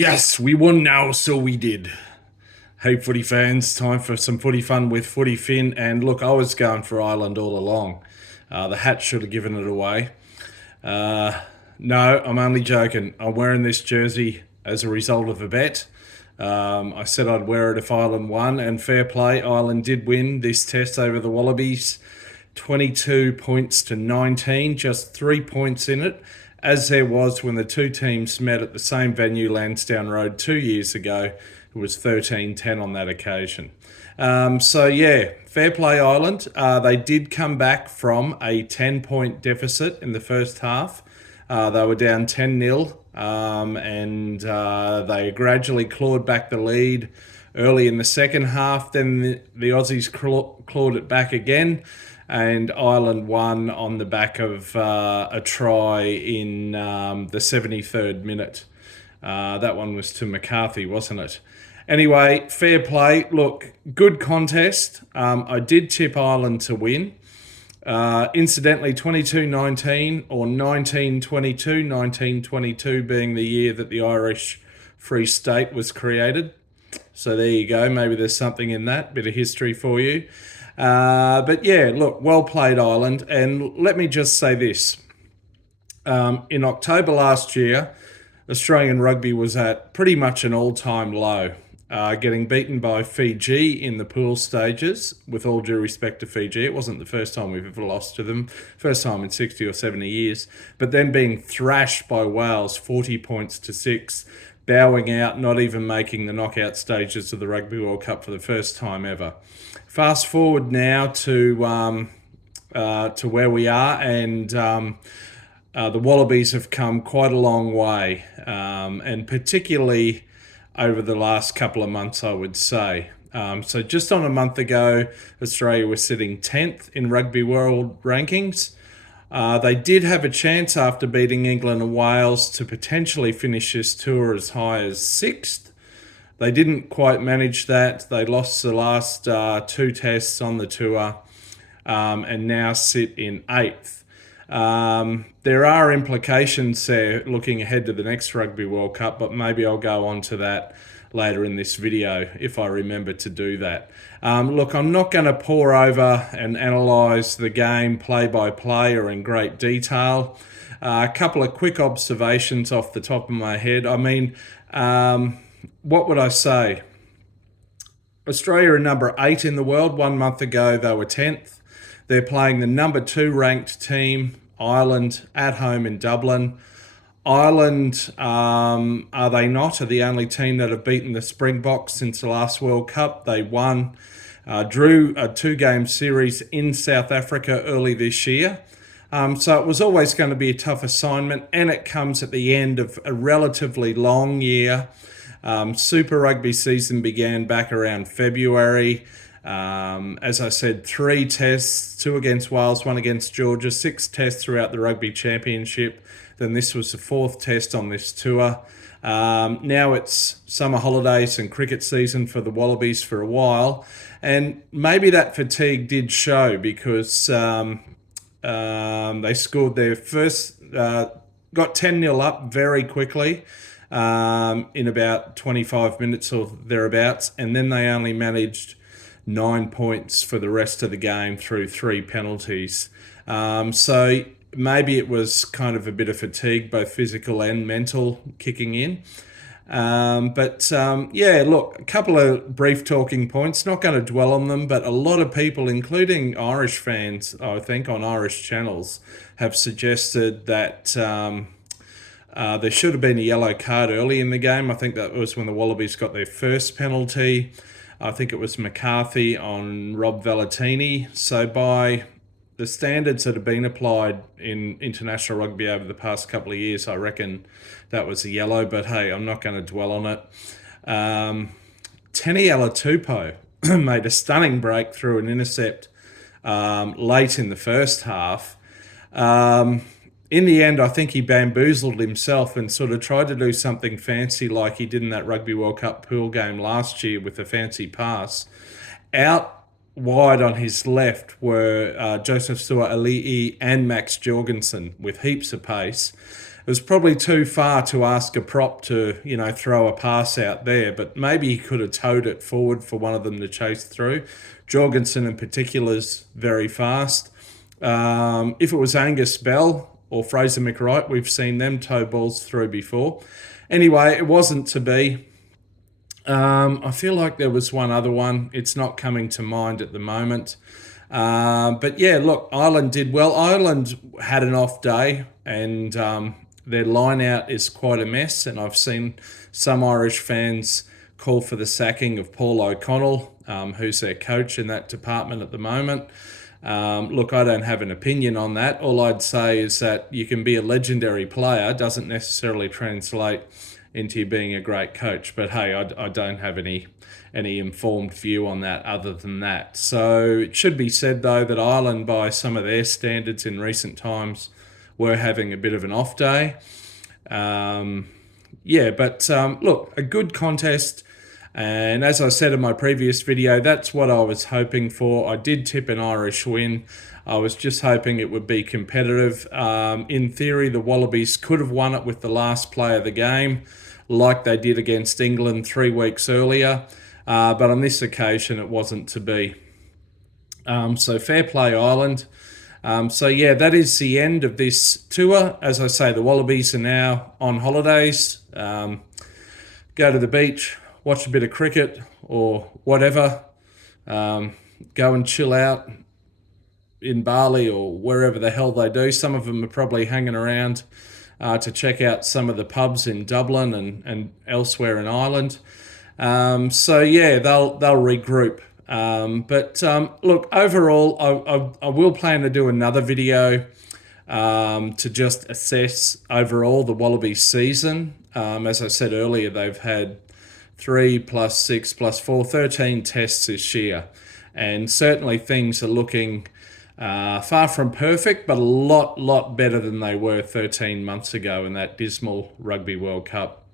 Yes, we won now, so we did. Hey, footy fans, time for some footy fun with Footy Finn. And look, I was going for Ireland all along. The hat should have given it away. Uh, no, I'm only joking. I'm wearing this jersey as a result of a bet. I said I'd wear it if Ireland won, and fair play, Ireland did win this test over the Wallabies. 22 points to 19, just 3 points in it, as there was when the two teams met at the same venue, Lansdowne Road, 2 years ago. It was 13-10 on that occasion. So, fair play, Ireland. They did come back from a 10-point deficit in the first half. They were down 10-0, and they gradually clawed back the lead early in the second half. Then the Aussies clawed it back again, and Ireland won on the back of a try in the 73rd minute. That one was to McCarthy, wasn't it? Anyway, fair play. Look, good contest. I did tip Ireland to win. Incidentally, 22-19 or 19-22, 1922 being the year that the Irish Free State was created. So there you go. Maybe there's something in that. Bit of history for you. But yeah, look, well played, Ireland. And let me just say this. In October last year, Australian rugby was at pretty much an all-time low, getting beaten by Fiji in the pool stages. With all due respect to Fiji, it wasn't the first time we've ever lost to them, first time in 60 or 70 years, but then being thrashed by Wales 40 points to 6, bowing out, not even making the knockout stages of the Rugby World Cup for the first time ever. Fast forward now to where we are, and the Wallabies have come quite a long way, and particularly over the last couple of months, I would say. So just on a month ago, Australia was sitting 10th in Rugby World rankings. They did have a chance after beating England and Wales to potentially finish this tour as high as 6th. They didn't quite manage that. They lost the last two tests on the tour, and now sit in 8th. There are implications there looking ahead to the next Rugby World Cup, but maybe I'll go on to that later in this video if I remember to do that. Look, I'm not going to pour over and analyse the game play by play or in great detail. A couple of quick observations off the top of my head. I mean, what would I say? Australia are number 8 in the world. 1 month ago, they were 10th. They're playing the number 2 ranked team, Ireland, at home in Dublin. Ireland, are they not, are the only team that have beaten the Springboks since the last World Cup. They won, drew a 2-game series in South Africa early this year. So it was always going to be a tough assignment, and it comes at the end of a relatively long year. Super Rugby season began back around February. As I said, 3 tests, 2 against Wales, 1 against Georgia, 6 tests throughout the Rugby Championship. Then this was the 4th test on this tour. Now it's summer holidays and cricket season for the Wallabies for a while. And maybe that fatigue did show because they scored their first, got 10-0 up very quickly in about 25 minutes or thereabouts. And then they only managed 9 points for the rest of the game through 3 penalties. So maybe it was kind of a bit of fatigue, both physical and mental, kicking in. Look, a couple of brief talking points, not going to dwell on them, but a lot of people, including Irish fans, I think, on Irish channels, have suggested that there should have been a yellow card early in the game. I think that was when the Wallabies got their first penalty. I think it was McCarthy on Rob Valentini. So by the standards that have been applied in international rugby over the past couple of years, I reckon that was a yellow, but hey, I'm not going to dwell on it. Teniela Tupou made a stunning break through an intercept late in the first half. In the end, I think he bamboozled himself and sort of tried to do something fancy like he did in that Rugby World Cup pool game last year with a fancy pass. Out wide on his left were Joseph Su'a-Ali'i and Max Jorgensen with heaps of pace. was probably too far to ask a prop to, throw a pass out there, but maybe he could have towed it forward for one of them to chase through. Jorgensen in particular is very fast. If it was Angus Bell or Fraser McWright, we've seen them tow balls through before. Anyway, it wasn't to be. I feel like there was one other one. It's not coming to mind at the moment. But yeah, look, Ireland did well. Ireland had an off day, and their line out is quite a mess. And I've seen some Irish fans call for the sacking of Paul O'Connell, who's their coach in that department at the moment. Look, I don't have an opinion on that. All I'd say is that you can be a legendary player, doesn't necessarily translate into you being a great coach. But hey, I don't have any informed view on that other than that. So it should be said, though, that Ireland, by some of their standards in recent times, were having a bit of an off day. Look, a good contest. And as I said in my previous video, that's what I was hoping for. I did tip an Irish win. I was just hoping it would be competitive. In theory, the Wallabies could have won it with the last play of the game, like they did against England 3 weeks earlier. But on this occasion, it wasn't to be. So fair play, Ireland. That is the end of this tour. As I say, the Wallabies are now on holidays. Go to the beach, watch a bit of cricket or whatever. Go and chill out in Bali or wherever the hell they do. Some of them are probably hanging around to check out some of the pubs in Dublin and elsewhere in Ireland. They'll regroup. Look, overall, I will plan to do another video to just assess overall the Wallabies season. As I said earlier, they've had 3 + 6 + 4, 13 tests this year. And certainly things are looking far from perfect, but a lot better than they were 13 months ago in that dismal Rugby World Cup.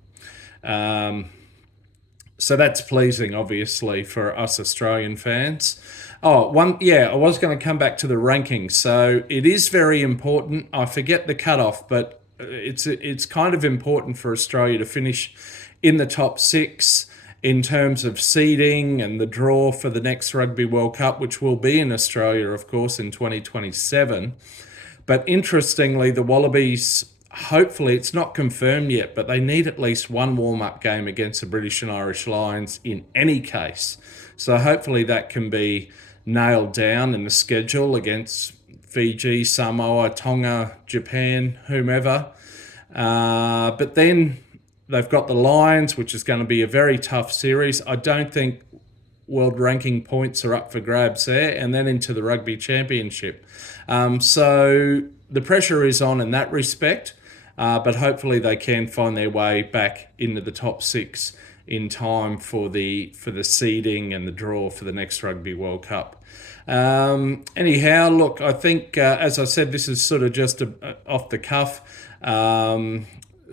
So that's pleasing, obviously, for us Australian fans. I was going to come back to the rankings. So it is very important. I forget the cutoff, but it's kind of important for Australia to finish in the top 6 in terms of seeding and the draw for the next Rugby World Cup, which will be in Australia, of course, in 2027. But interestingly, the Wallabies, hopefully, it's not confirmed yet, but they need at least one warm-up game against the British and Irish Lions in any case. So hopefully that can be nailed down in the schedule against Fiji, Samoa, Tonga, Japan, whomever. But then they've got the Lions, which is going to be a very tough series. I don't think world ranking points are up for grabs there, and then into the Rugby Championship. So the pressure is on in that respect. But hopefully they can find their way back into the top 6 in time for the seeding and the draw for the next Rugby World Cup. Anyhow, look, I think, as I said, this is sort of just off the cuff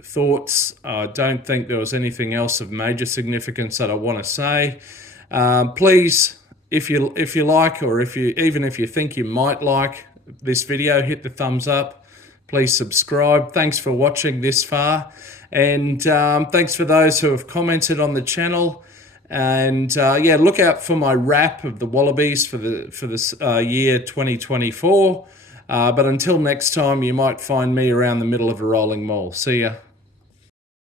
thoughts. I don't think there was anything else of major significance that I want to say. Please, if you like, or if you think you might like this video, hit the thumbs up. Please subscribe. Thanks for watching this far. And thanks for those who have commented on the channel. And look out for my wrap of the Wallabies for this year 2024. But until next time, you might find me around the middle of a rolling mall. See ya.